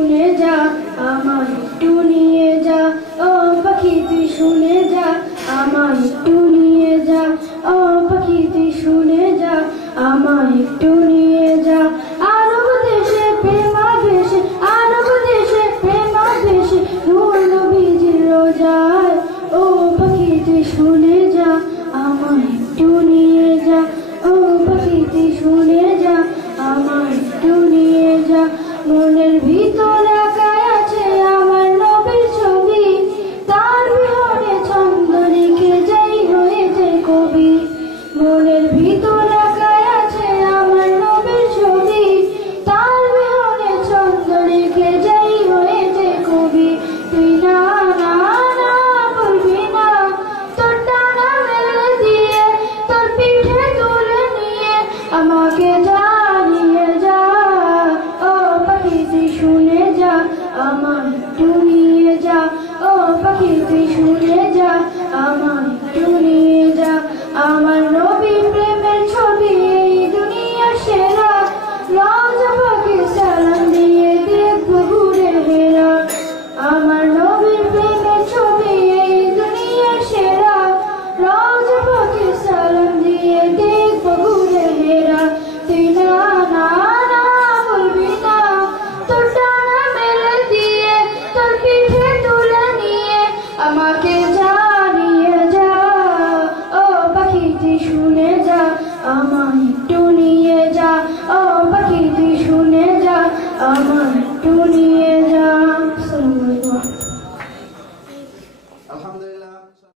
শুনে যা আমায় একটু নিয়ে যা ও পাখি তুই শুনে যা আমায় একটু নিয়ে যা ও পাখি তুই শুনে যা আমায় একটু নিয়ে যা আরব দেশে প্রেমাবেশে আরব দেশে প্রেমাবেশে নূর নবীজির রোজায় ও পাখি তুই শুনে যা আমায় একটু নিয়ে যা ও পাখি তুই শুনে যা আমায় একটু নিয়ে যা মনের ভিতর একাই আছে আমার নবীর ছবি তার বিহনে ছন্দ লিখে যাই হয়েছে কবি মনের ভিতর একাই আছে আমার নবীর ছবি তার বিহনে ছন্দ লিখে যাই হয়েছে কবি তুই না না না বলবি না তোর ডানা মেলে দিয়ে তোর পিঠে তুলে নিয়ে আমাকে জানিয়ে যা ও পাখি তুই শুনে যা আমার একটু নিয়ে যা ও পাখি তুই শুনে যা আমার একটু নিয়ে যা আমার নবী প্রেমের ছবি এই দুনিয়ার সেরা রওজা পাকে সালাম দিয়ে দেখবো ঘুরে হেরা আমার নবীর প্রেমের ছবি এই দুনিয়ার সেরা রওজা পাকে সালাম দিয়ে দেখবো ঘুরে হেরা তুই না না না বলবি না তোর ডানা মেলে দিয়ে তোর পিঠে তুলে নিয়ে আমাকে জানিয়ে যা ও পাখি তুই শুনে যা আমায় একটু নিয়ে যা ও পাখি তুই শুনে যা আমায় একটু নিয়ে